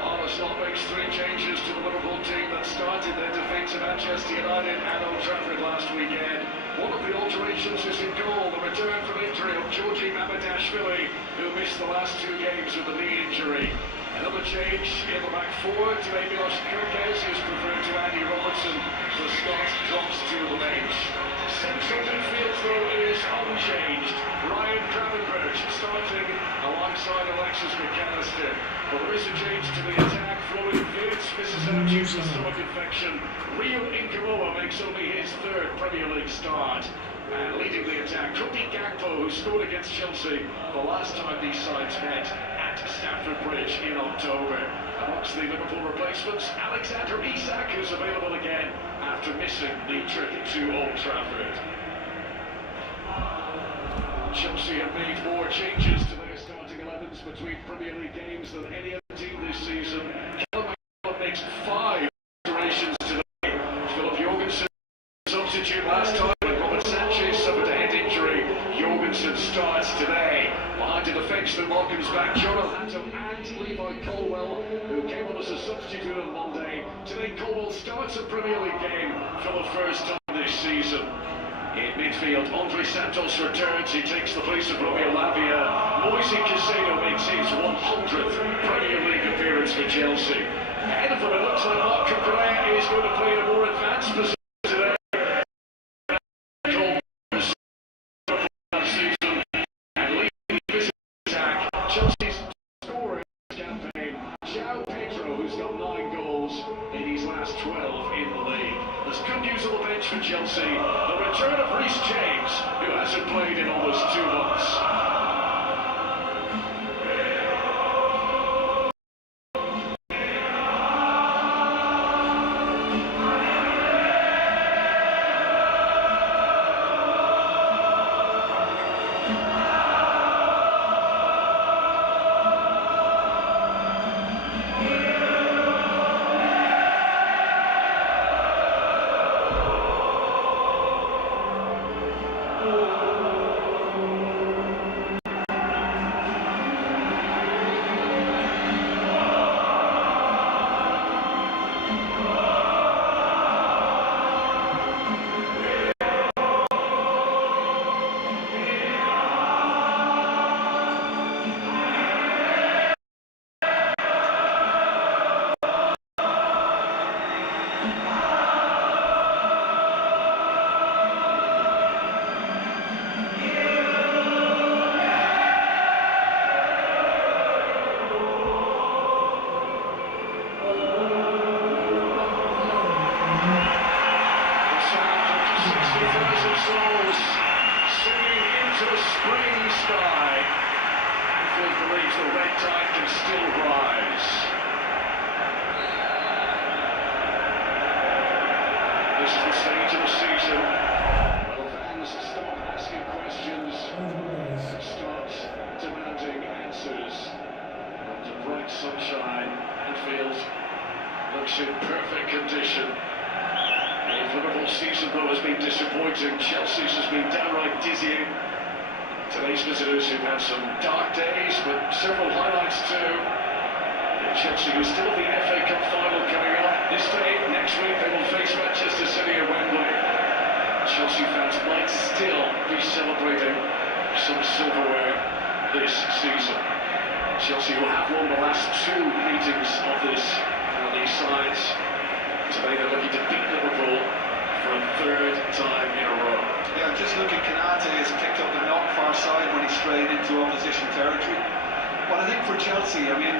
Arne Slot makes 3 changes to the Liverpool team that started their defeat to Manchester United at Old Trafford last weekend. One of the alterations is in goal, the return from injury of Georgi Mamadashvili, who missed the last 2 games with a knee injury. Another change in the back 4, today Milos Kerkez is preferred to Andy Robertson, so Scott drops to the bench. Central midfield though is unchanged. Ryan Gravenberch starting alongside Alexis McAllister. But there is a change to the attack. Florian Wirtz misses out due to stomach infection. Rio Inkamoa makes only his 3rd Premier League start. And leading the attack, Cody Gakpo, who scored against Chelsea the last time these sides met at Stamford Bridge in October. Amongst the Liverpool replacements, Alexander Isak, who's available again after missing the trip to Old Trafford. Chelsea have made more changes to their starting 11s between Premier League games than any other team this season. Callum makes 5 alterations today. Philip Jorgensen substitute last time. Suffered a head injury. Jorgensen starts today. Behind the defence that welcomes back Jonathan and Levi Colwell, who came on as a substitute on Monday. Today Colwell starts a Premier League game for the first time this season. In midfield, Andre Santos returns. He takes the place of Romeo Lavia. Moise Caicedo makes his 100th Premier League appearance for Chelsea. Ahead of them, it looks like Marc Cucurella is going to play in a more advanced position. Chelsea's scoring campaign, João Pedro, who's got 9 goals in his last 12 in the league. There's good news on the bench for Chelsea. The return of Reece James, who hasn't played in almost 2 months. To the spring sky, Anfield believes the red tide can still rise. This is the stage of the season. Well, fans stop asking questions and start demanding answers. Under bright sunshine, Anfield looks in perfect condition. The Liverpool season, though, has been disappointing. Chelsea's has been downright dizzying. Today's visitors who've had some dark days, but several highlights too. Chelsea, who still have the FA Cup final coming up this day. Next week they will face Manchester City at Wembley. Chelsea fans might still be celebrating some silverware this season. Chelsea will have won the last 2 meetings of these sides. Today they're looking to beat Liverpool for a 3rd time in a row. Yeah, just looking, Canate has picked up the not far side when he strayed into opposition territory. But I think for Chelsea, I mean,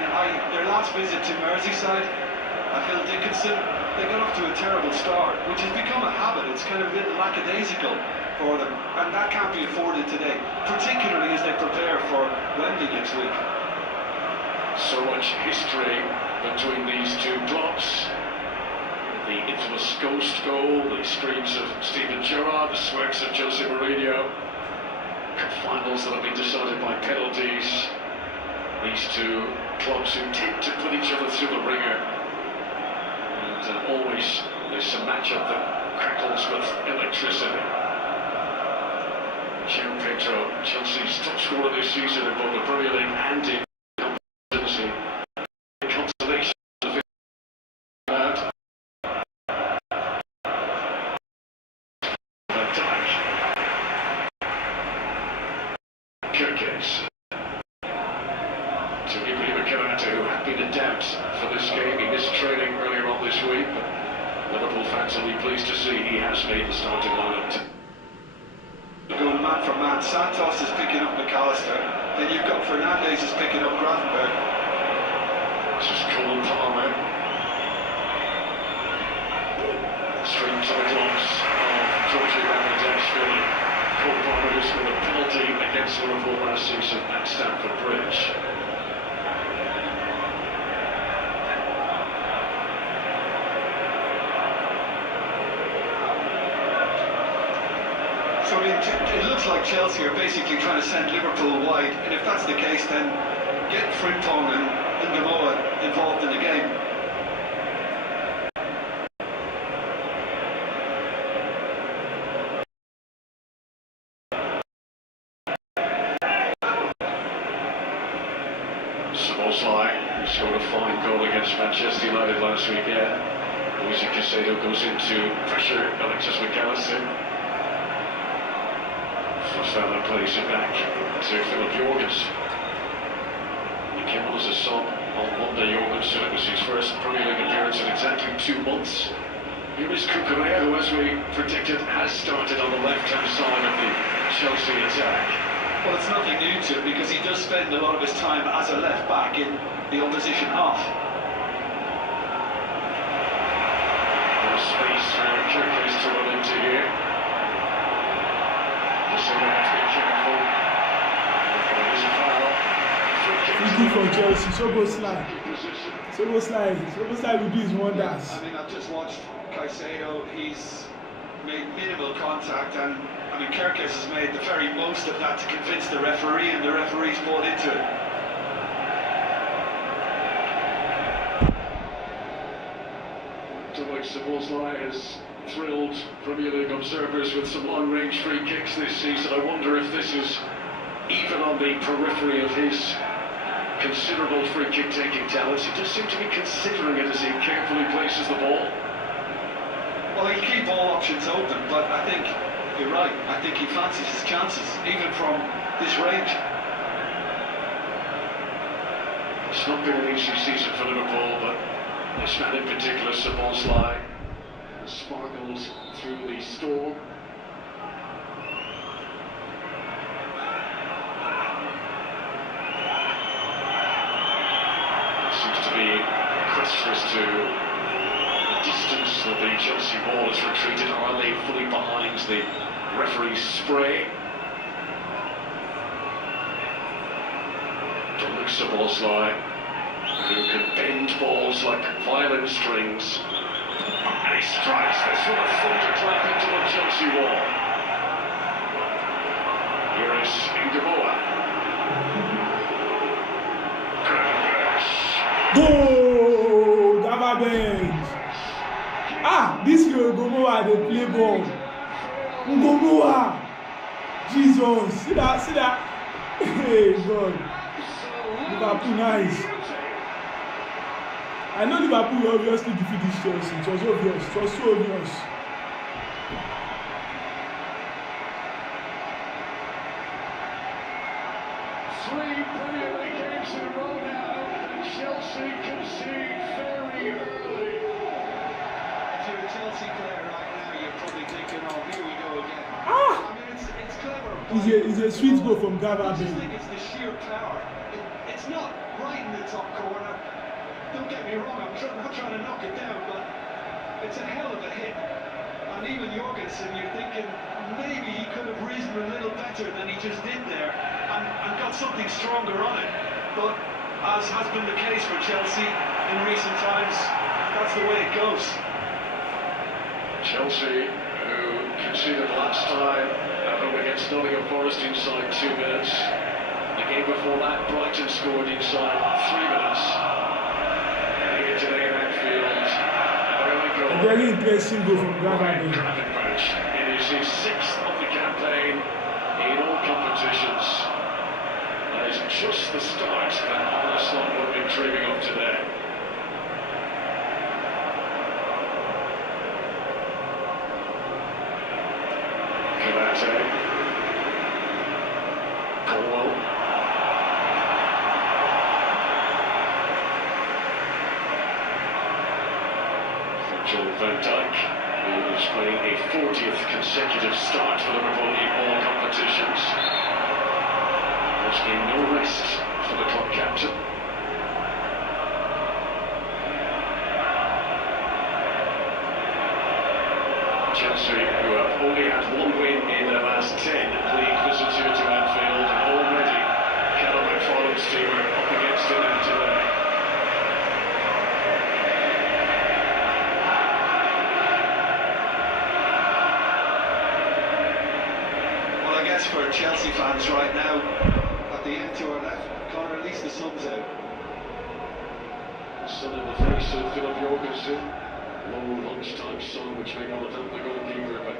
their last visit to Merseyside at Hill Dickinson, they got off to a terrible start, which has become a habit. It's kind of a bit lackadaisical for them, and that can't be afforded today, particularly as they prepare for Wembley next week. So much history between these 2 clubs. The infamous ghost goal, the screams of Steven Gerrard, the smirks of Jose Mourinho, cup finals that have been decided by penalties. These 2 clubs who tend to put each other through the ringer, and always there's a matchup that crackles with electricity. João Pedro, Chelsea's top scorer this season in both the Premier League and in consolation. this week, but Liverpool fans will be pleased to see he has made the starting lineup. Going man for man, Santos is picking up McAllister, then you've got Fernandes is picking up Gravenberg. This is Cole Palmer. Straight to the gloves of Georgie Ramadashvili. Cole Palmer who scored a penalty against Liverpool last season at Stamford Bridge. So I mean, it looks like Chelsea are basically trying to send Liverpool wide, and if that's the case, then get Frimpong and Gamoa involved in the game. Szoboszlai, who scored a fine goal against Manchester United last weekend. Luis Caicedo goes into pressure Alexis McAllister. Fosfella plays it back to Philip Jorgens. He came on as a sub on Monday. Jorgensen, it was his first Premier League appearance in exactly 2 months. Here is Cucurella, who, as we predicted, has started on the left-hand side of the Chelsea attack. Well, it's nothing new to him because he does spend a lot of his time as a left-back in the opposition half. There's space for Kirkes to run into here. So they have to be careful. There's a foul. Free kick for Chelsea. Szoboszlai will do his wonders. I mean, I've just watched Caicedo. He's made minimal contact, and I mean, Kirkes has made the very most of that to convince the referee, and the referee's bought into it. Tomek Szoboszlai has thrilled Premier League observers with some long-range free kicks this season. I wonder if this is even on the periphery of his considerable free kick taking talents. He does seem to be considering it as he carefully places the ball. Well, he'll keep all options open, but I think you're right. I think he fancies his chances, even from this range. It's not been an easy season for Liverpool, but this man in particular, Szoboszlai, sparkles through the storm. Seems to be a question as to the distance that the Chelsea ball has retreated. Are they fully behind the referee's spray? Tomek Szoboszlai, who can bend balls like violin strings. And he strikes this with a thunderclap into the Chelsea wall. Here is Gamoa. Go! Gavabenz! Ah! This girl Gamoa, they play ball. Gamoa! Jesus! See that? Hey, God. Liverpool, nice. I know Liverpool will obviously defeat this Chelsea. It was obvious. It was so obvious. Three Premier League games in a row now, and Chelsea concede very early. If you're a Chelsea player right now, you're probably thinking, oh, here we go again. Ah! I mean, it's clever. It's a sweet goal from Gava. I just think it's the sheer power. It's not right in the top corner. Don't get me wrong, I'm not trying to knock it down, but it's a hell of a hit. And even Jorgensen, you're thinking maybe he could have reasoned a little better than he just did there and got something stronger on it. But as has been the case for Chelsea in recent times, that's the way it goes. Chelsea, who conceded last time at home against Nottingham Forest inside 2 minutes. The game before that, Brighton scored inside 3 minutes. Here today in Anfield, A very interesting goal from Gravenberch. It is his 6th of the campaign in all competitions. That is just the start that Arne Slot would have been dreaming of today. Konate. Colwell. Virgil van Dijk, who is playing a 40th consecutive start for Liverpool in all competitions. There's been no rest for the club captain. Chelsea, who have only had one win in their last 10 league visits here to Anfield, and already Callum McFarland's team are up against it after that. Well, I guess for Chelsea fans right now, at the end to our left, Connor, at least the sun's out. Sun in the face of Philip Jorgensen. Low lunchtime sun, which may not have helped the goalkeeper, but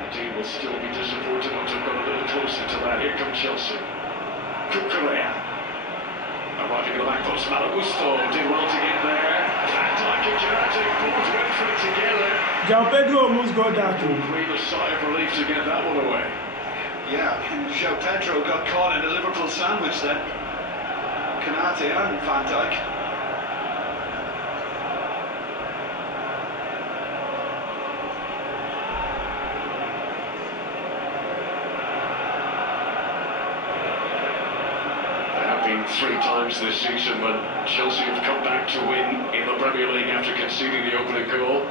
the team will still be disappointed once they've got a little closer to that. Here come Chelsea. Cucurella. Arriving at the back post, Malagusto did well to get there. Van Dijk and Gerrard both went for it together. João Pedro almost got that too. Breathe a sigh of relief to get that one away. Yeah, and João Pedro got caught in a Liverpool sandwich then. Canate and Van Dijk. Three times this season when Chelsea have come back to win in the Premier League after conceding the opening goal.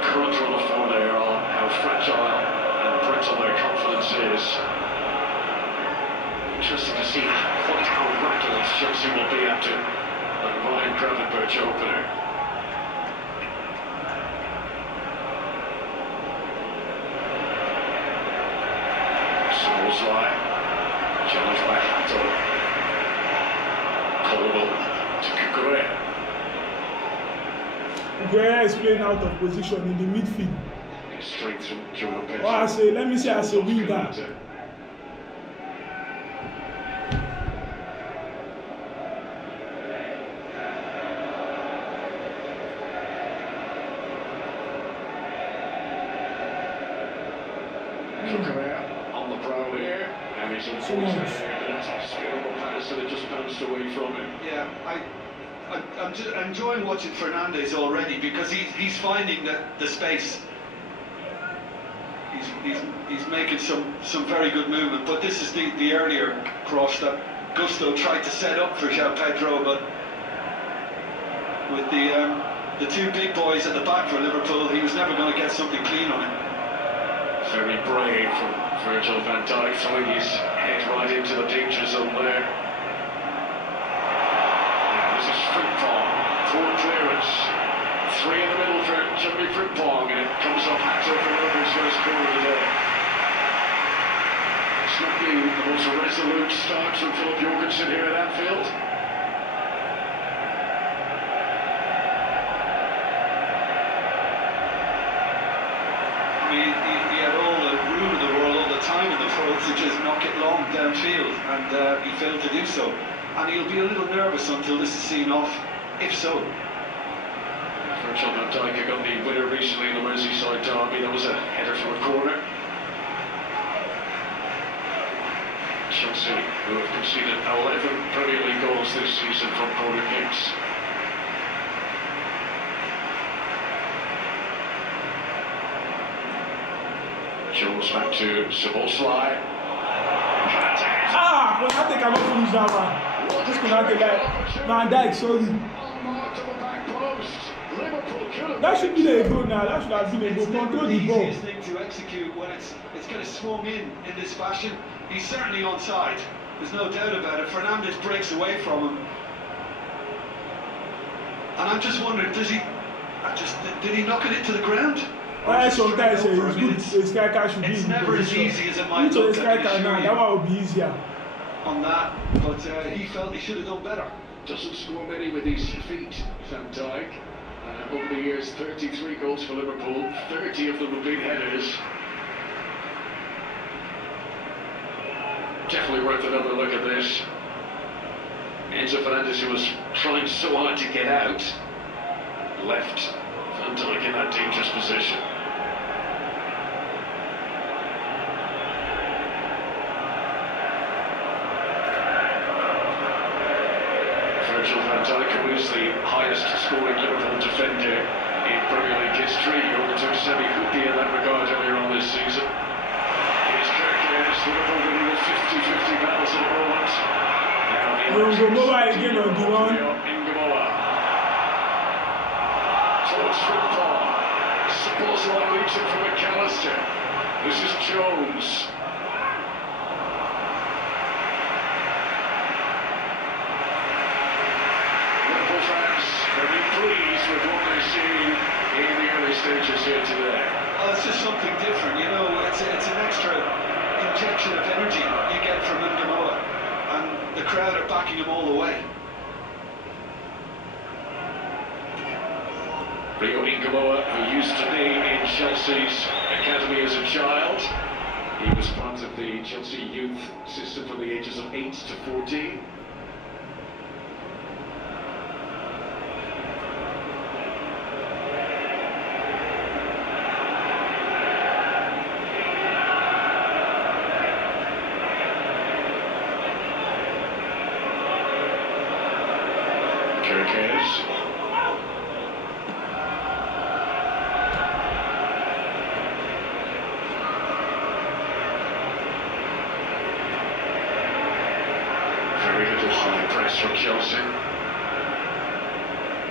Current run of form there on how fragile and brittle their confidence is. Interesting to see quite how rattled Chelsea will be after that Ryan Gravenberch opener. Szoboszlai. Challenged by Hato. Colwell to Cucurella. Cucurella is playing out of position in the midfield. Straight through João Pedro. Oh, let me say as a winger. Cucurella on the prowl here. And he's unfortunate there. Pass and it just bounced away from him. Yeah, I'm just enjoying watching Fernandes already because he's finding the space. He's making some very good movement. But this is the earlier cross that Gusto tried to set up for João Pedro, but with the two big boys at the back for Liverpool, he was never going to get something clean on it. Very brave from Virgil van Dijk, throwing his head right into the danger zone there. Yeah, this is Frimpong, poor clearance. Three in the middle for Jeremy Frimpong, and it comes off Hato for Liverpool's first corner today. It's not been the most resolute start from Philip Jorgensen here at Anfield. I mean, he had all the room in the world, all the time in the world to just knock it long downfield, and he failed to do so. And he'll be a little nervous until this is seen off, if so. Virgil van Dijk got the winner recently in the Merseyside derby. That was a header from a corner. Chelsea, who have conceded 11 Premier League goals this season from corner kicks. Jones back to Szoboszlai. Ah, Konate cannot finish that one. This Konate like Van Dijk, sorry. That should be a goal now. That should have been a goal. Control the ball. Easiest thing to execute when it's going to swung in this fashion. He's certainly onside. There's no doubt about it. Fernandes breaks away from him, and I'm just wondering, did he knock it into the ground? Sometimes it's good. A striker should be in It's never as easy as it might look. look. A striker now, that one will be easier. On that, but he felt he should have done better. Doesn't score many with his feet, Van Dijk. Over the years, 33 goals for Liverpool, 30 of them have been headers. Definitely worth another look at this. Enzo Fernandez, who was trying so hard to get out, left Van Dijk in that dangerous position. Virgil Van Dijk, who is the highest scoring Liverpool defender in Premier League history. He overtook Semi Houpi in that regard earlier on this season. Here's Kirkes, Liverpool winning with 50-50 battles at the moment. Ngomoa again on the run. Ngomoa. Towards Frimpong. Supports like reaching for McAllister. This is Jones. Liverpool fans very pleased with what they're seeing in the early stages here today. Well, it's just something different, you know. It's an extra injection of energy you get from Ngomoa, and the crowd are backing him all the way. Rio Ngomoa, who used to be in Chelsea's academy as a child. He was part of the Chelsea youth system from the ages of 8 to 14. Kirkes. Very little high press from Chelsea.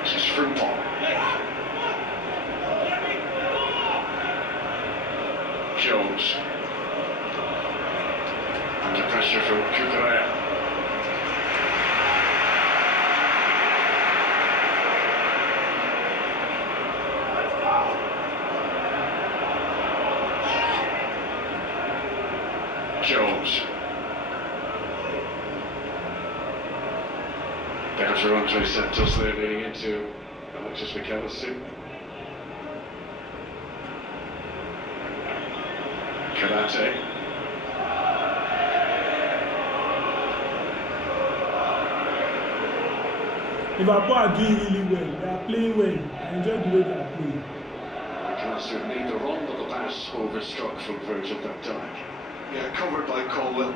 This is Frimpong. Jones. Under pressure from Kukurea. Jones. Better Andre Santos there leading into Alexis McAllister. Karate. Liverpool are doing really well. They are playing well. I enjoy the way they are playing. McAllister made the run, but the pass overstruck from Virgil van Dijk. Yeah, covered by Colwell.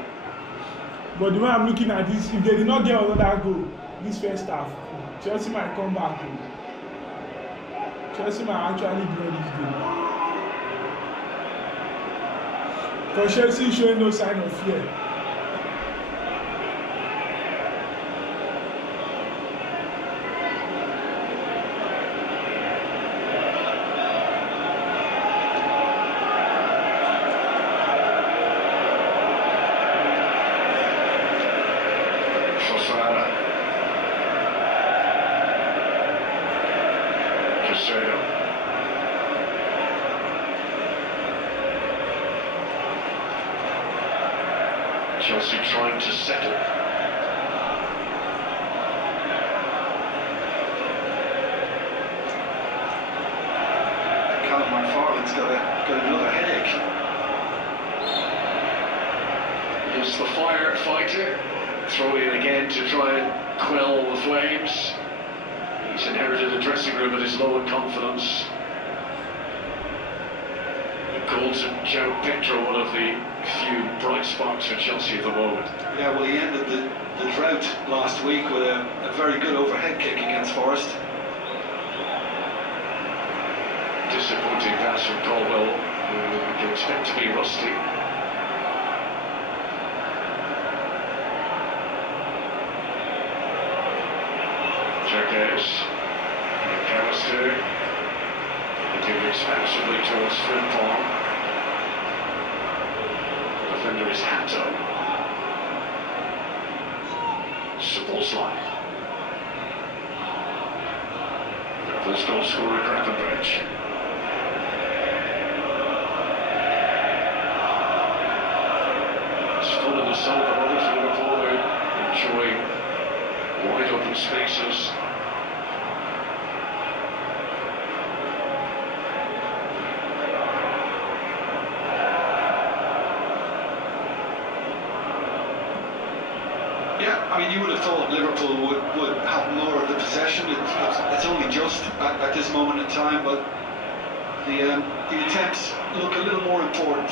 But the way I'm looking at this, if they did not get another goal this first half, Chelsea might come back. Chelsea might actually draw this game. Because Chelsea is showing no sign of fear. Chelsea trying to settle. Callum McFarland's got another headache. Here's the firefighter, throwing in again to try and quell the flames. He's inherited a dressing room that is low in confidence. The goals of João Pedro, one of the few bright sparks for Chelsea at the moment. Yeah, well, he ended the drought last week with a very good overhead kick against Forest. Disappointing pass from Colwell, who we can expect to be rusty. Kirkes, McAllister, looking expansively towards Frimpong. The defender is Hato. Supposlai. Liverpool's goal scorer Gravenberch. It's full in the sun at the moment for Liverpool. They're enjoying wide open spaces. Yeah, I mean, you would have thought Liverpool would have more of the possession. It's only just at this moment in time, but the attempts look a little more important.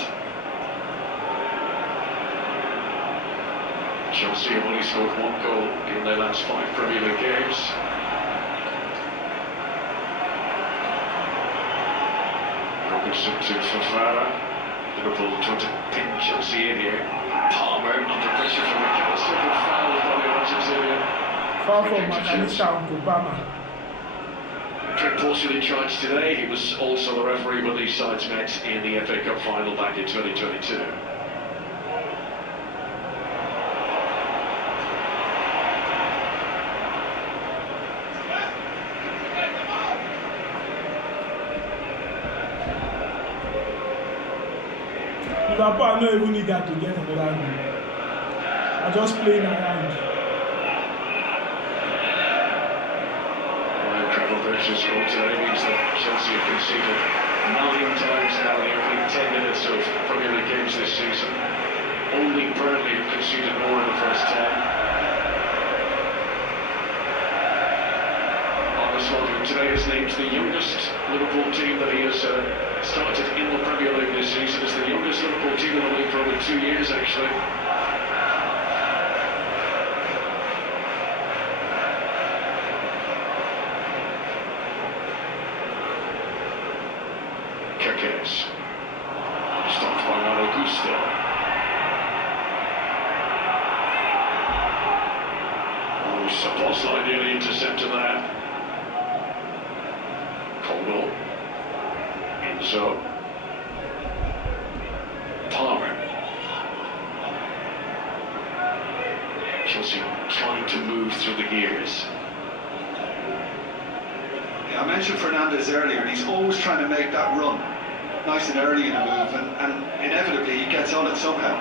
Chelsea have only scored 1 goal in their last 5 Premier League games. Robinson to Fofana. Liverpool trying to pin Chelsea in here. Palmer under pressure from McAllister, but fouled by the Argentinian. Foul from McAllister on Obama. Trent Paulson in charge today. He was also the referee when these sides met in the FA Cup final back in 2022. Liverpool, I don't even need that to get another goal. I'm just playing around. Just scored today means that Chelsea have conceded 9 times now in the opening 10 minutes of Premier League games this season. Only Burnley have conceded more in the first 10. Arne Slot today is named the youngest Liverpool team that he has started in the Premier League this season. It's the youngest Liverpool team in the league for over 2 years actually. Stopped by Malo Gusto. Oh, Szoboszlai nearly intercepted that. Colwell. Enzo. Palmer. Chelsea trying to move through the gears. Yeah, I mentioned Fernandes earlier, and he's always trying to make that run. Nice and early in the move, and inevitably he gets on it somehow.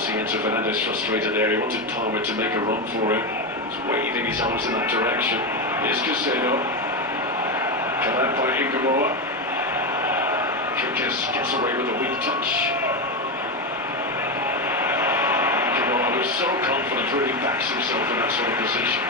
See Enzo Fernandes frustrated there. He wanted Palmer to make a run for him. He's waving his arms in that direction. Here's Caicedo. Collab by Ingemoa. Kirkes gets away with a weak touch. Ingemoa, who's so confident, really backs himself in that sort of position.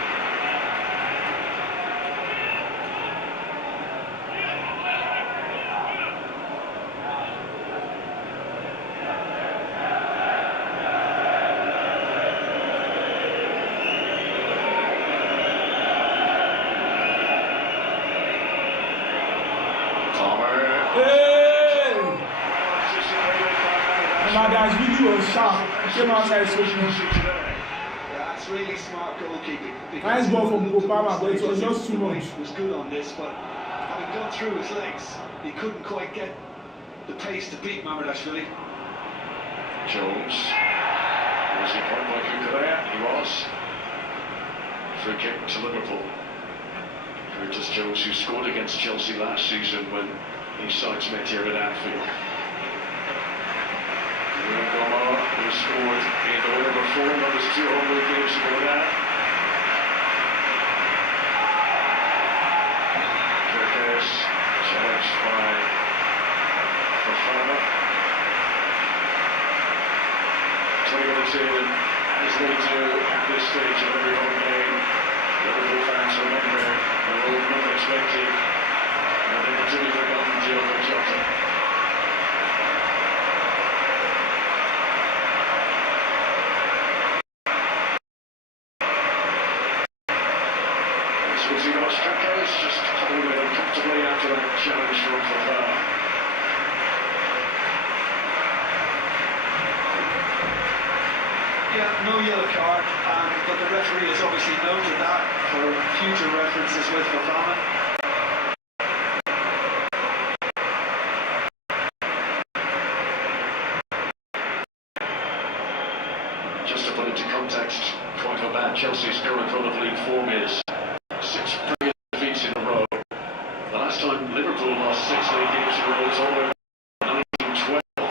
That video was sharp. It came outside so Yeah, that's really smart goalkeeping. Nice ball from Obama, but it was just too much. Was good on this, but having gone through his legs, he couldn't quite get the pace to beat Mamardashvili. Jones. Was he caught by Kukurea? He was. Free kick to Liverpool. Curtis Jones, who scored against Chelsea last season when these sides met here at Anfield. Ingemoa, who scored in the win before, but there's 2 home league games to go now. Kirkes, challenged by Fofana. 20 minutes in, as they do at this stage of every home game, Liverpool fans remember the road not expected, and they want to be forgotten Diogo Jota. Just holding it uncomfortably after that challenge from Fofana. Yeah, no yellow card, but the referee has obviously noted that for future references with Fofana. Just to put into context quite how bad Chelsea's current run of league form is. 6 Premier defeats in a row. The last time Liverpool lost 6 league games in a row was all the way back in 1912.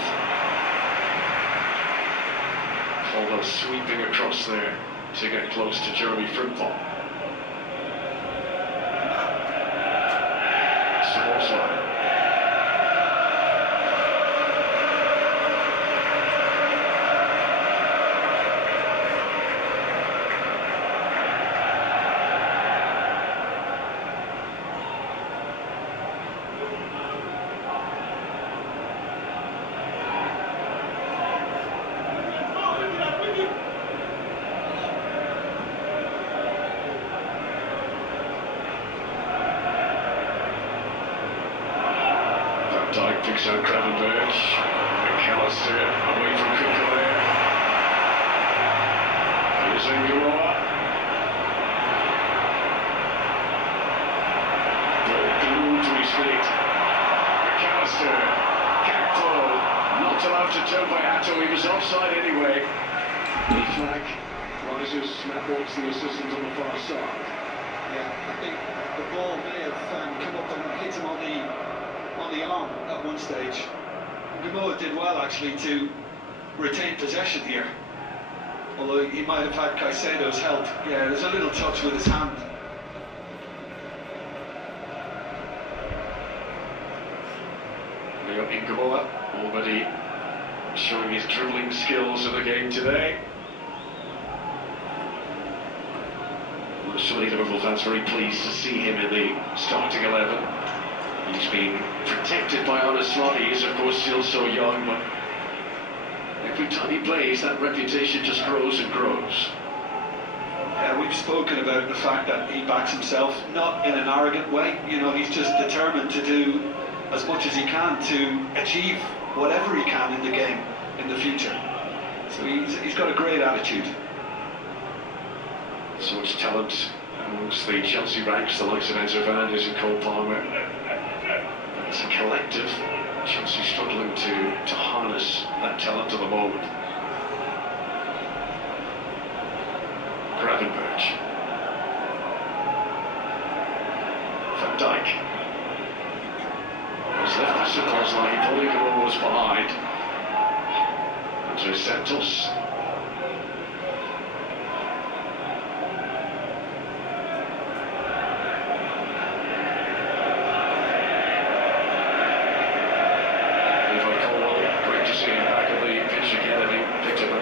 Although sweeping across there to get close to Jeremy Frimpong. Szoboszlai. Picks out Gravenberch. McAllister away from Kukurea. Here's Nguroa. Glued to his feet. McAllister. Gakpo. Not allowed to turn by Atto. He was offside anyway. The flag rises. Matt Watts, the assistant on the far side. Yeah, I think the ball may have come up and hit him on the arm at one stage. Gumoa did well actually to retain possession here, although he might have had Caicedo's help. Yeah, there's a little touch with his hand. Leo Gumoa already showing his dribbling skills in the game today. So many Liverpool fans very pleased to see him in the starting 11. He's been protected by Ancelotti. He is of course still so young, but every time he plays that reputation just grows and grows. Yeah, we've spoken about the fact that he backs himself, not in an arrogant way. You know, he's just determined to do as much as he can to achieve whatever he can in the game in the future. So he's got a great attitude. So much talent amongst the Chelsea ranks, the likes of Enzo Fernandez and Cole Palmer. As a collective, Chelsea struggling to harness that talent at the moment. Gravenberch. Van Dijk. His left whistle calls like he probably was behind. Andre Santos.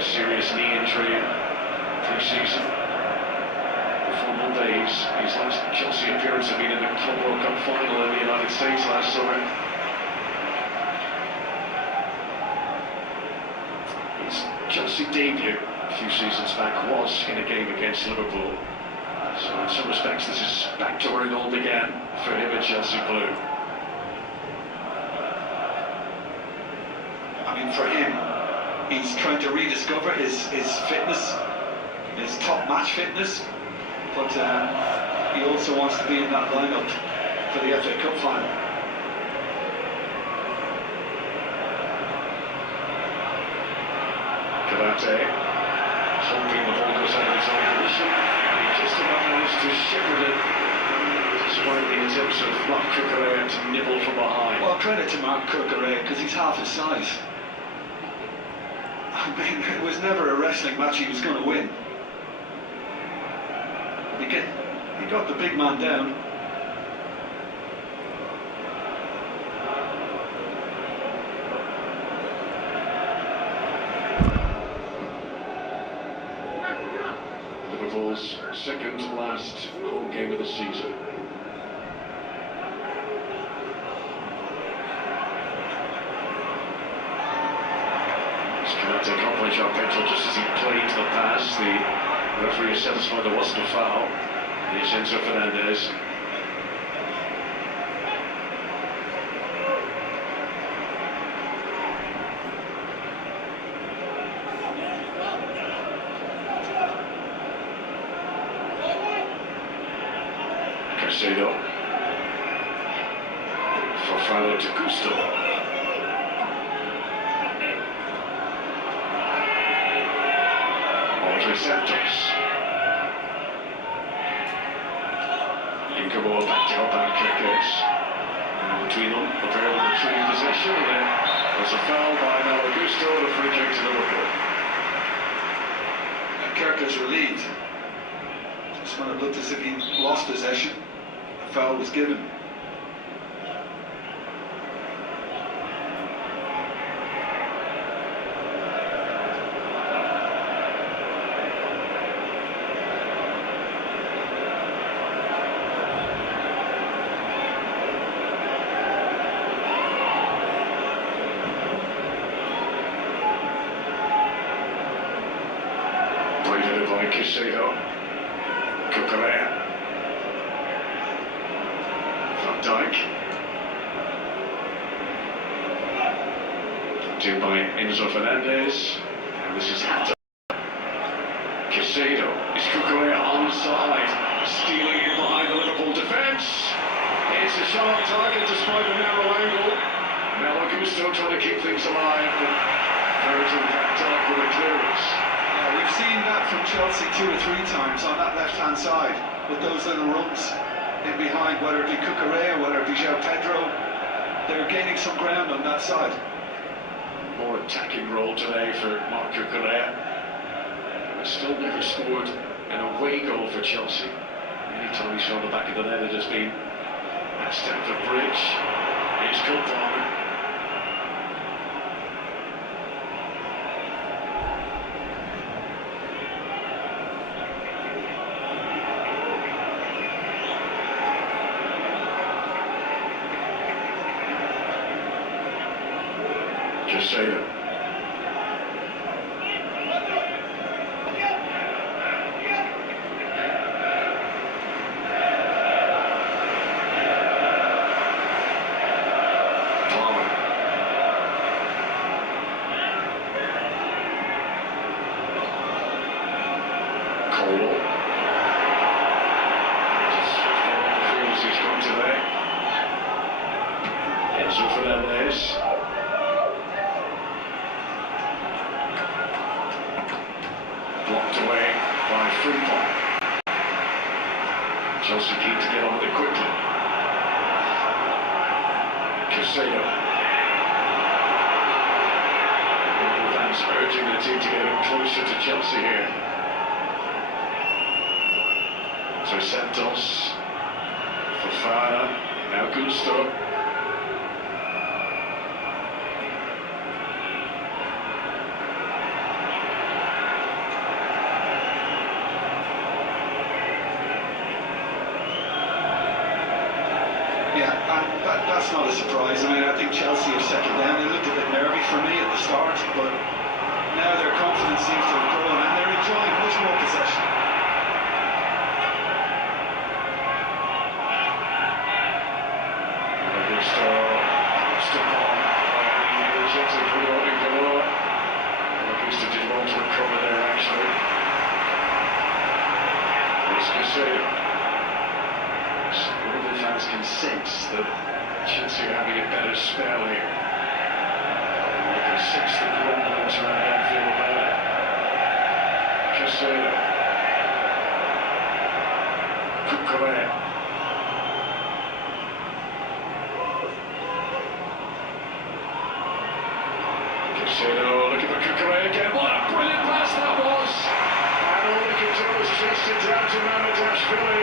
Serious knee injury pre-season. Before Monday, his last Chelsea appearance had been in the Club World Cup final in the United States last summer. His Chelsea debut a few seasons back was in a game against Liverpool. So in some respects this is back to where it all began for him at Chelsea Blue. I mean, for him, he's trying to rediscover his fitness, his top match fitness, but he also wants to be in that lineup for the FA Cup final. Cavate, hoping the ball goes out of his own position, and he just about managed to shepherd it, despite the attempts of Marc Cucurella to nibble from behind. Well, credit to Marc Cucurella, because he's half his size. I mean, it was never a wrestling match he was going to win. He got the big man down. Liverpool's second to last home game of the season. To accomplish Arpento just as he played the pass. The referee is satisfied there wasn't a foul. Here's Enzo Fernandez. Caicedo. Fofana to Gusto. Santos. Gumoa back to help out Kirkers. And between them, the pair will retrieve possession. There's a foul by Malo Gusto, the free kick to Liverpool. Kirkers relieved. Just when it looked as if he lost possession, a foul was given. By Caicedo, Cucurella, Van Dijk, Blocked in by Enzo Fernandez. And this is Hatta. Casado is Cucurella onside. Stealing in behind the Liverpool defence. It's a sharp target despite the narrow angle. Malo Gusto trying to keep things alive, but Virgil backed up with a clearance. Yeah, we've seen that from Chelsea 2 or 3 times on that left-hand side, with those little runs in behind, whether it be Cucurella, whether it be João Pedro. They're gaining some ground on that side. More attacking role today for Marc Cucurella. But still never scored an away goal for Chelsea. Anytime he's shown the back of the net, it has been at Stamford Bridge. Here's Cole Palmer. Casado. He's gone today. Enzo Fernandez. Blocked away by Frimpong. Chelsea keen to get on with it quickly. Casado. Fans urging the team to get in closer to Chelsea here. So Santos. Fofana, now Gusto. Yeah, and that's not a surprise. I mean, I think Chelsea have settled down. They looked a bit nervy for me at the start, but now their confidence seems to have grown and they're enjoying much more possession. Liverpool fans can sense that Chelsea are having a better spell here. They can sense the grumblings around Anfield about it. Casado. Cucurella. Casado looking for Cucurella again. What a brilliant pass that was! And all he can do is chase it down to Mamadashvili.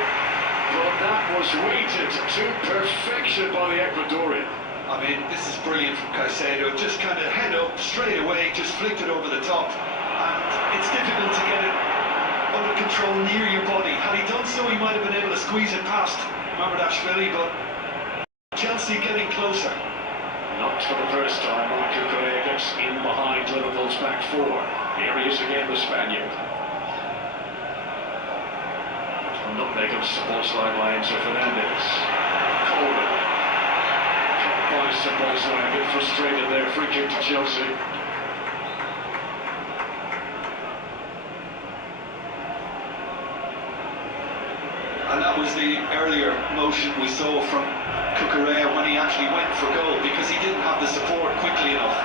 But that was weighted to perfection by the Ecuadorian. I mean, this is brilliant from Caicedo. Just kind of head up, straight away, just flicked it over the top. And it's difficult to get it under control near your body. Had he done so, he might have been able to squeeze it past Mamadashvili, but Chelsea getting closer. Not for the first time, Marc Cucurella gets in behind Liverpool's back four. Here he is again, the Spaniard. Nutmeg on Sabozlai by Enzo Fernandez. Coleman. By Sabozlai, a bit frustrated there, free kick to Chelsea. And that was the earlier motion we saw from Cucurella when he actually went for goal, because he didn't have the support quickly enough.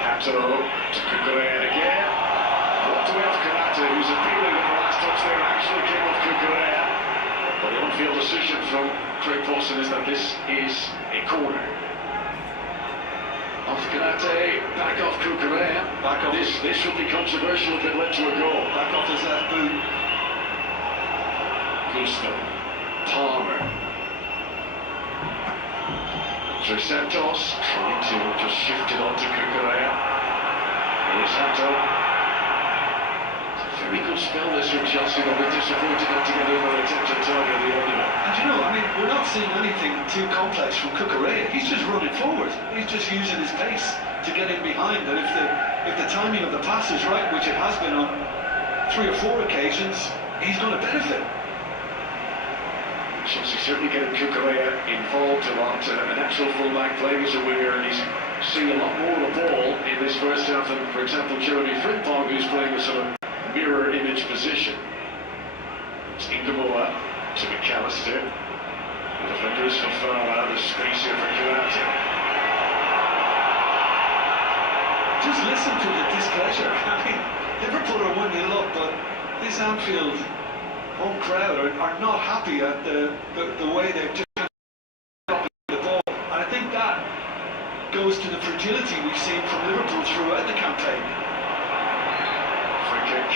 Hato to Cucurella again. What do we have Kanata, who's appealing at the last touch there, actually came off Cucurella. But the on-field decision from Craig Paulson is that this is a corner. Off Kanate, back off Cucurella. Back off. This would be controversial if it led to a goal. Back off his left boot. Gusto. Palmer. So Santos trying to just shift it onto Cucurella. Here's Hato. Very good spell this from Chelsea, but we're disappointed not to get over an attempted target at the end of it. And you know, I mean, we're not seeing anything too complex from Cucurella. He's just running forward. He's just using his pace to get in behind. And if the timing of the pass is right, which it has been on 3 or 4 occasions, he's going to benefit. Chelsea certainly getting Cucurella involved a lot. A natural fullback playing as a winger, and he's see a lot more of the ball in this first half than, for example, Jeremy Frimpong, who's playing a sort of mirror image position. It's Ingamoa to McAllister. The defenders for Fara, the space here for Kanate. Just listen to the displeasure. I mean, Liverpool are 1-0 up, but this Anfield home crowd are not happy at the way they've just dropped the ball. And I think that goes to the fragility we've seen from Liverpool throughout the campaign. Free kick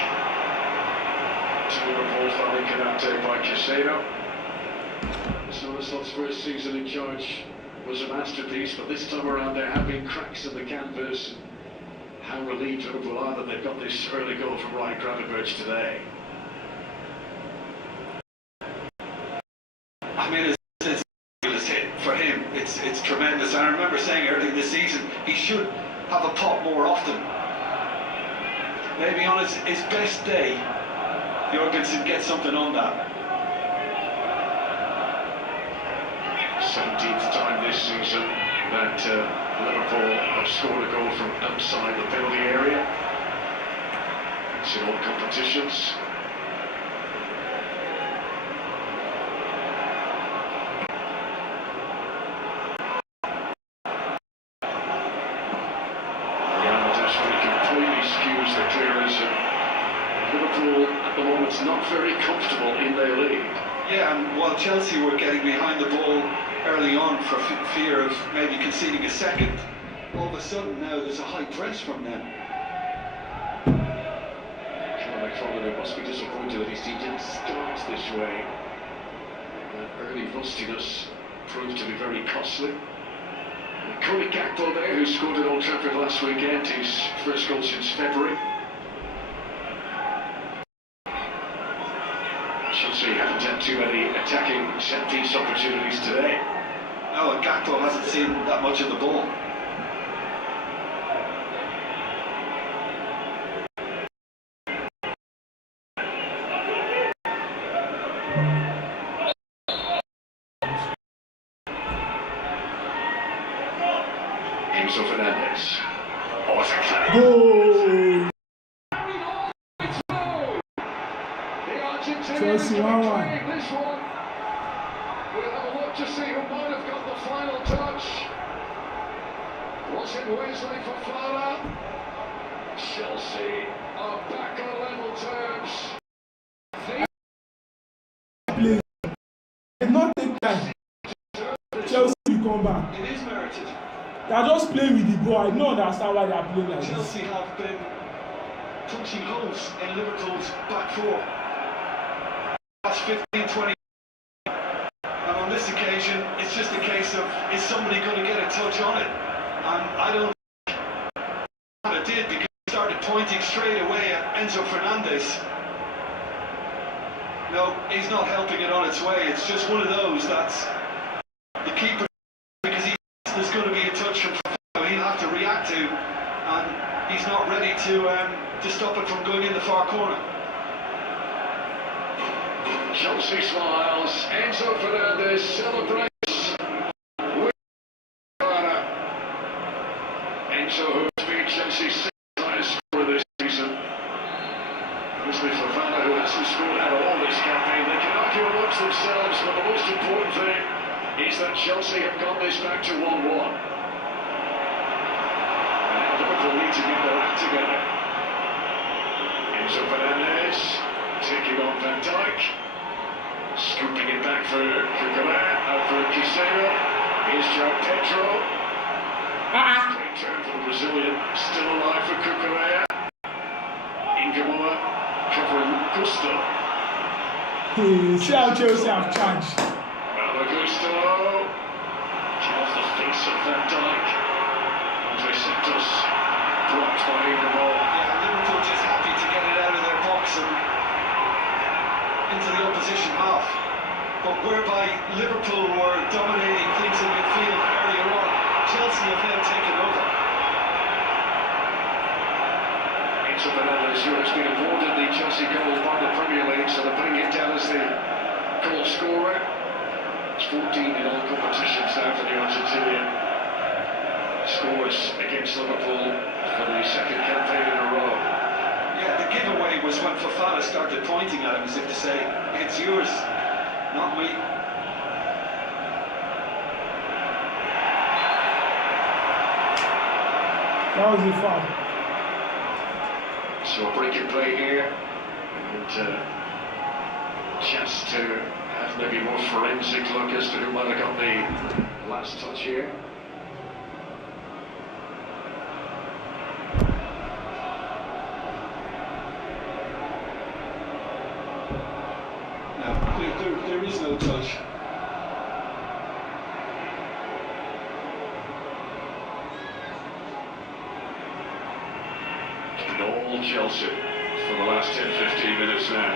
to Liverpool, following Kanate by Casado. Somerset's first season in charge was a masterpiece, but this time around there have been cracks in the canvas. How relieved Liverpool are that they've got this early goal from Ryan Gravenberch today. I mean, it's a hit for him. It's tremendous. I remember saying early this season he should have a pop more often. Maybe on his best day, Jorgensen gets something on that. 17th time this season that Liverpool have scored a goal from outside the penalty area. It's in all competitions. Completely skews the clearance, and Liverpool at the moment not very comfortable in their lead. Yeah, and while Chelsea were getting behind the ball early on for fear of maybe conceding a second, all of a sudden now there's a high press from them. Conor McFarlane must be disappointed that his team didn't start this way. That early rustiness proved to be very costly. Cody Gakpo there, who scored at Old Trafford last weekend, his first goal since February. Chelsea haven't had too many attacking set-piece opportunities today. No, and Gakpo hasn't seen that much of the ball. Enzo Fernandez. Oh, it's a Goal! Chelsea Chelsea 1-1. this one. We'll have a look to see who might have got the final touch. Was it Wesley for Fara? Chelsea are back on level terms. Please, did not take time. Chelsea will come back. It is merited. They are just playing with the ball. I don't understand why they are playing like this. Chelsea have been punching holes in Liverpool's back four. Last 15-20, and on this occasion it's just a case of, is somebody going to get a touch on it? And I don't think it did, because he started pointing straight away at Enzo Fernandez. No, he's not helping it on its way. It's just one of those that's the keeper, because there's going to be a touch from Fernando he'll have to react to, and he's not ready to stop it from going in the far corner. Chelsea smiles. Enzo Fernandez celebrates with Fara. Enzo, who has been Chelsea's sixth highest scorer this season. Obviously for Fara, who hasn't scored at all this campaign. They can argue amongst themselves, but the most important thing is that Chelsea have got this back to 1-1. And Liverpool need to get their act together. Enzo Fernandez taking on Van Dijk. Scooping it back for Cucurella, for Casado. Here's João Pedro. Great turn for the Brazilian. Still alive for Cucurella. Ingamoa covering Gusto. See how Chelsea have charged. Malo Gusto. Off the face of Van Dijk. Andre Santos blocked by Ingamoa. Yeah, Liverpool just happy to get it out of their box and into the opposition half, but whereby Liverpool were dominating things in midfield earlier on, Chelsea have now taken over. Enzo Fernandez, who has been awarded the Chelsea goal by the Premier League, so they're putting it down as the goal scorer. It's 14 in all competitions now for the Argentinian. scores against Liverpool for the second campaign in a row. Yeah, the giveaway was when Fofana started pointing at him as if to say, it's yours, not me. That was the foul. So a break in play here, and chance to have maybe more forensic look as to who might have got the last touch here. No, there is no touch. All Chelsea for the last 10-15 minutes now.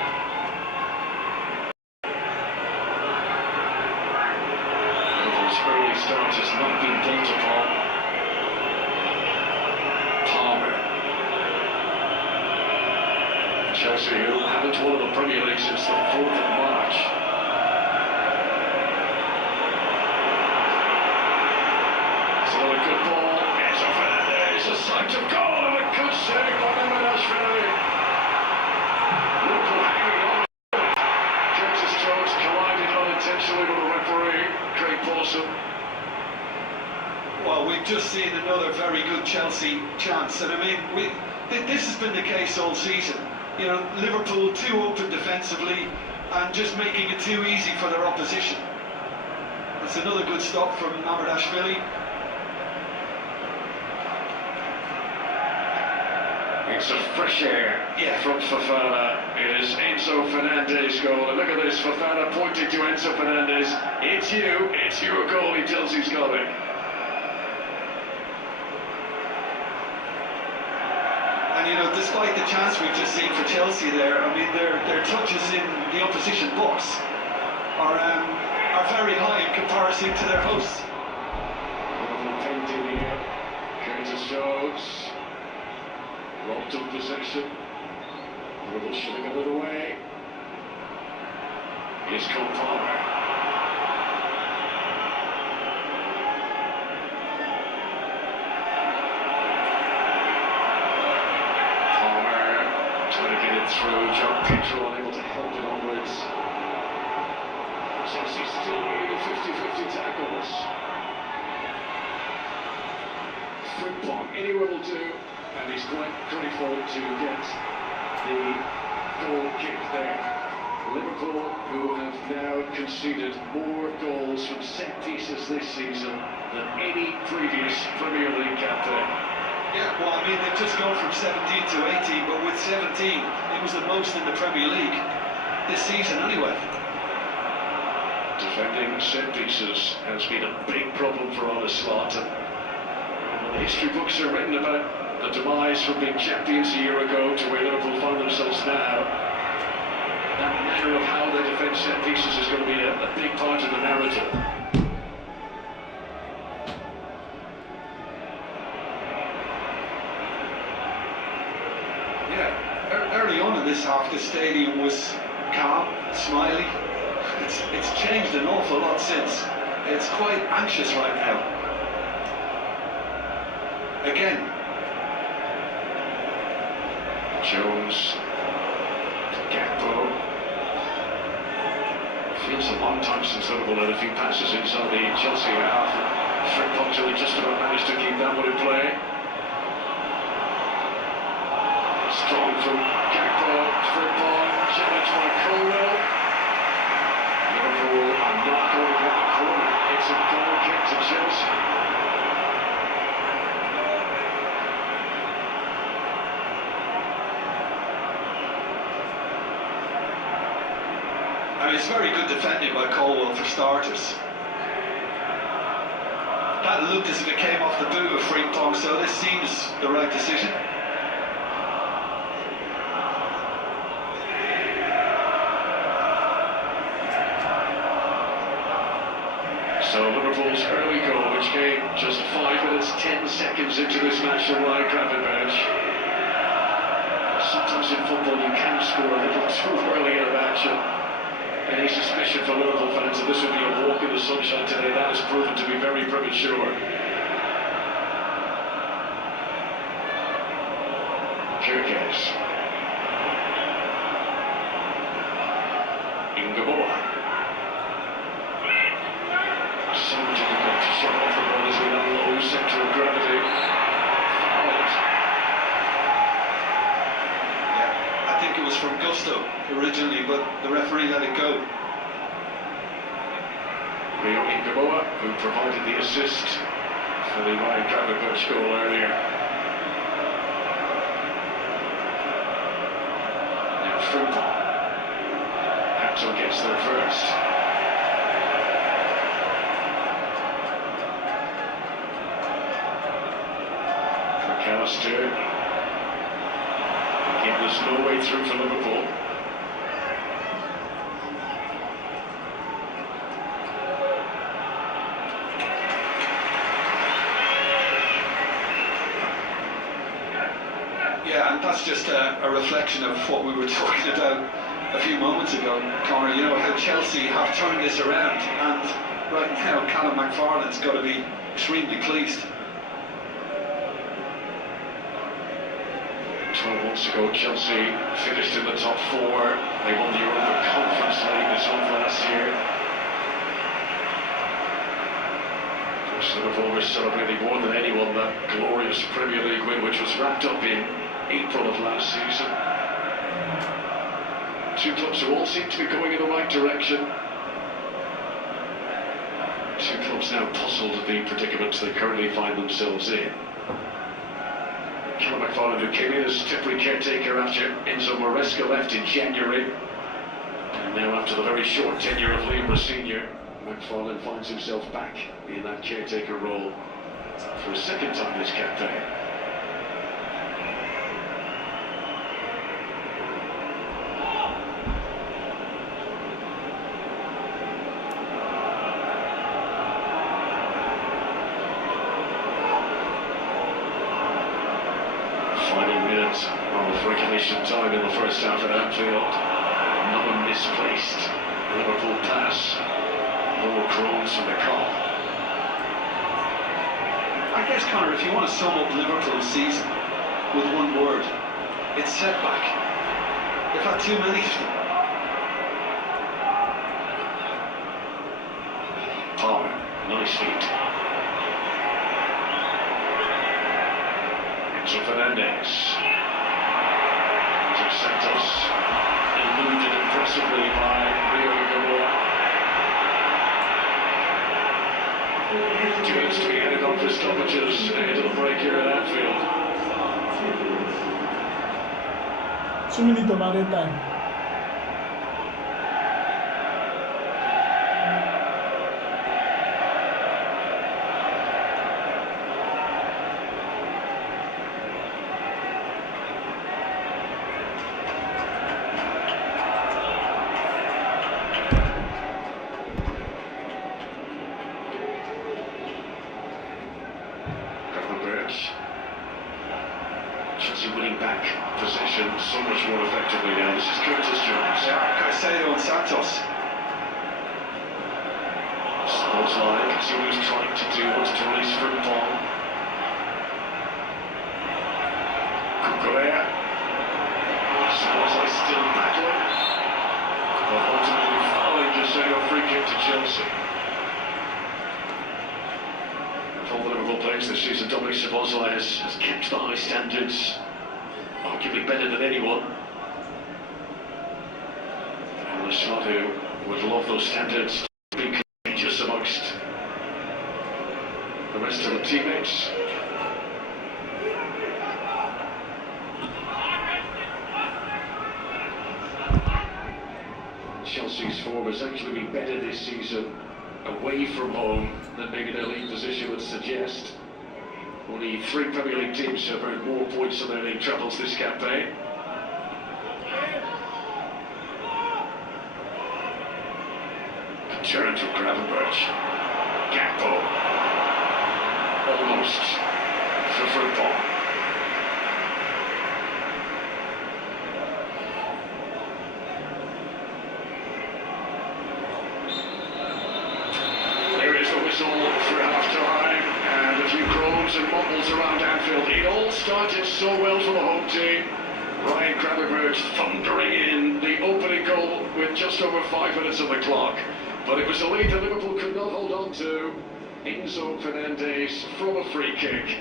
Liverpool's early start has not been built upon. Palmer. Chelsea, who haven't won the Premier League since the 4th of March. It's another good ball. It's a Fernandez, a sight of goal. Good save by Liverpool hanging on. Curtis Jones collided unintentionally with the referee, Craig Pawson. Well, we've just seen another very good Chelsea chance, and I mean, this has been the case all season. You know, Liverpool too open defensively and just making it too easy for their opposition. It's another good stop from Mamardashvili. It's a fresh air from Fofana. It is Enzo Fernandez's goal. And look at this, Fofana pointing to Enzo Fernandez. It's you, it's your goal, he tells his colleague. And you know, despite the chance we've just seen for Chelsea there, I mean, their touches in the opposition box are very high in comparison to their hosts. Liverpool painting here. Curtis Jones. Robbed of possession. Liverpool shooting a little away. Here's Cole Palmer. Palmer trying to get it through. John Petro unable to help it onwards. Chelsea still winning the 50-50 tackles. Frimpong, anyone will do. And he's quite grateful to get the goal kick there. Liverpool, who have now conceded more goals from set pieces this season than any previous Premier League campaign. Yeah, well, I mean, they've just gone from 17 to 18, but with 17, it was the most in the Premier League this season anyway. Defending set pieces has been a big problem for Arne Slot. The history books are written about the demise from being champions a year ago to where Liverpool find themselves now. That manner of how they defend set pieces is going to be a big part of the narrative. Yeah, early on in this half, the stadium was calm, smiley. It's changed an awful lot since. It's quite anxious right now. Again. Jones, Gakpo. Feels a long time since Liverpool had a few passes inside the Chelsea half. Frimpong only just about managed to keep that one in play. Strong from Gakpo, Frimpong, challenged by Colwell. Liverpool are not going to get the corner. It's a goal kick to Chelsea. I mean, it's very good defending by Colwell for starters. That looked as if it came off the boot of Frimpong, so this seems the right decision. So Liverpool's early goal, which came just 5 minutes 10 seconds into this match on Ryan Gravenberch. Sometimes in football you can score a little too early in a match. Any suspicion for Liverpool fans that this would be a walk in the sunshine today, that has proven to be very premature. Fernandes. So difficult to shut off the ball as we have low centre of gravity. Fouled. Yeah, I think it was from Gusto originally, but the referee let it go. Rio Ingaboa, who provided the assist for the Ryan Gravenberch goal earlier. Now Frimpong. Hampton gets there first. McAllister. Again, there's no way through for Liverpool. Yeah, and that's just a reflection of what we were talking about a few moments ago, Conor. You know, how Chelsea have turned this around, and right now Callum McFarlane's got to be extremely pleased. 12 months ago, Chelsea finished in the top four. They won the Europa Conference League this month last year. Of course, Liverpool were celebrating more than anyone that glorious Premier League win, which was wrapped up in April of last season. Two clubs who all seem to be going in the right direction. Two clubs now puzzled at the predicaments they currently find themselves in. Callum McFarlane, who came in as temporary caretaker after Enzo Maresca left in January, and now after the very short tenure of Liam Senior, McFarlane finds himself back in that caretaker role for a second time this campaign. Final minutes of regulation time in the first half at Anfield. Another misplaced Liverpool pass. More groans from the cop. I guess, Conor, if you want to sum up Liverpool's season with one word, it's setback. They've had too many of them. Palmer, nice feet. Enzo Fernandes. To Santos, eluded impressively by Rio Ingaboa. Two minutes to be added on for stoppages ahead of the break here at Anfield. 2 minutes of added time. Chelsea winning back possession so much more effectively now. This is Curtis Jones. Yeah, Caicedo and Santos. Szoboszlai continues trying to do what's to release Frimpong. Kukurea. Szoboszlai still battling, but ultimately fouling to say a free kick to Chelsea. For all the Liverpool players this season, Dominic Szoboszlai has kept the high standards, arguably better than anyone. And the shot who would love those standards to be contagious amongst the rest of the teammates. Chelsea's form has actually been better this season away from home than maybe their league position would suggest. Only 3 Premier League teams have earned more points on their league travels this campaign. Turn to Gravenberch. Gakpo. Almost for Frimpong. Whistle for half-time, and a few groans and mumbles around Anfield. It all started so well for the home team. Stamford Bridge thundering in the opening goal with just over 5 minutes on the clock. But it was a lead that Liverpool could not hold on to. Enzo Fernandez from a free kick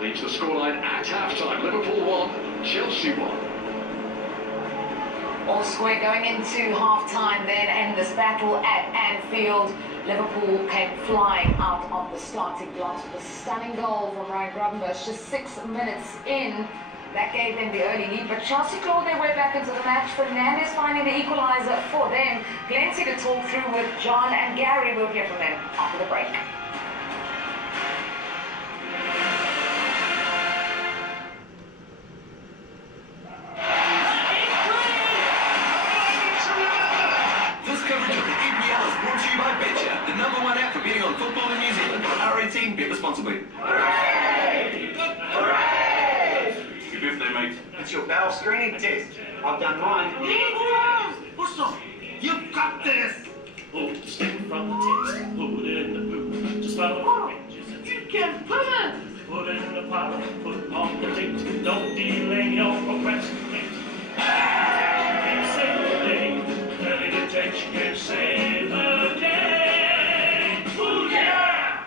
leaves the scoreline at half-time. Liverpool 1, Chelsea 1. All square going into half-time then, and this battle at Anfield. Liverpool came flying out of the starting blocks with a stunning goal from Ryan Gravenberch just 6 minutes in. That gave them the early lead, but Chelsea clawed their way back into the match. Fernandez finding the equaliser for them. Plenty to talk through with John and Gary. We'll hear from them after the break. On football in New Zealand. R18, bet responsibly. Hooray! Hooray! Happy birthday, mate. It's your bowel screening test. I've done mine. What's up? You've got this! Oh, step from the test, put it in the boot, just follow the pictures and You can put it! put it in the pot, put on the date, don't delay your procrastinate. You can save the day, early detection can save the day. Ooh, yeah!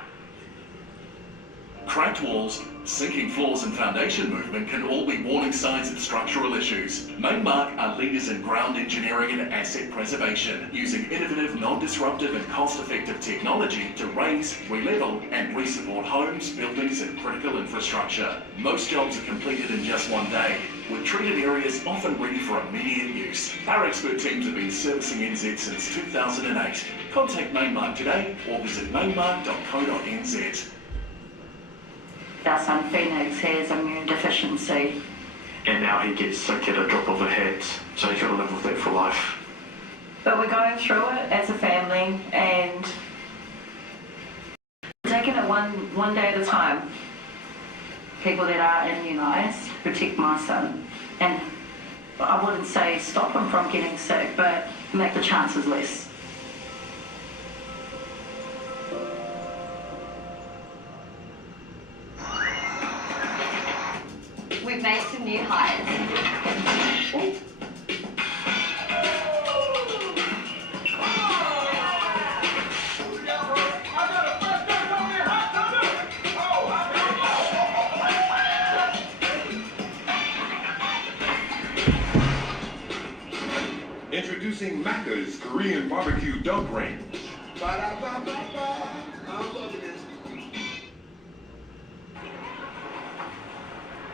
Cracked walls, sinking floors and foundation movement can all be warning signs of structural issues. Mainmark are leaders in ground engineering and asset preservation, using innovative, non-disruptive and cost-effective technology to raise, re-level and re-support homes, buildings and critical infrastructure. Most jobs are completed in just one day, with treated areas often ready for immediate use. Our expert teams have been servicing NZ since 2008. Contact Mainmark today or visit mainmark.co.nz. Our son Phoenix has immune deficiency. And now he gets sick at a drop of a hat, so he's got to live with that for life. But we're going through it as a family and taking it one day at a time. People that are immunised protect my son. And I wouldn't say stop him from getting sick, but make the chances less. We've made some new hires. Introducing Macca's Korean Barbecue Dunk Range.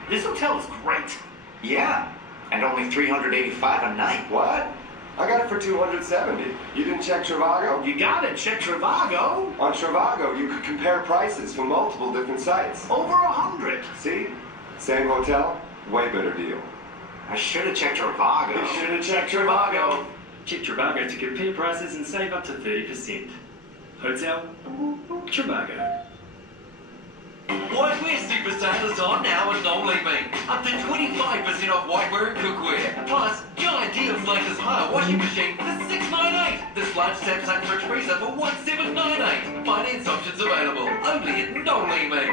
This hotel's great. Yeah, and only $385 a night. What? I got it for $270. You didn't check Trivago? You gotta check Trivago. On Trivago, you could compare prices from multiple different sites. Over 100. See? Same hotel, way better deal. I should have checked Trivago. You should have checked Trivago. Check Trivago to compare prices and save up to 30%. Hotel, Trivago. Whiteware Supersale is on now at Don't Leave Me. Up to 25% off whiteware and cookware. Plus, giant deals like this hire washing machine for $698. This large Samsung fridge freezer for $1798. Finance options available only at Don't Leave Me.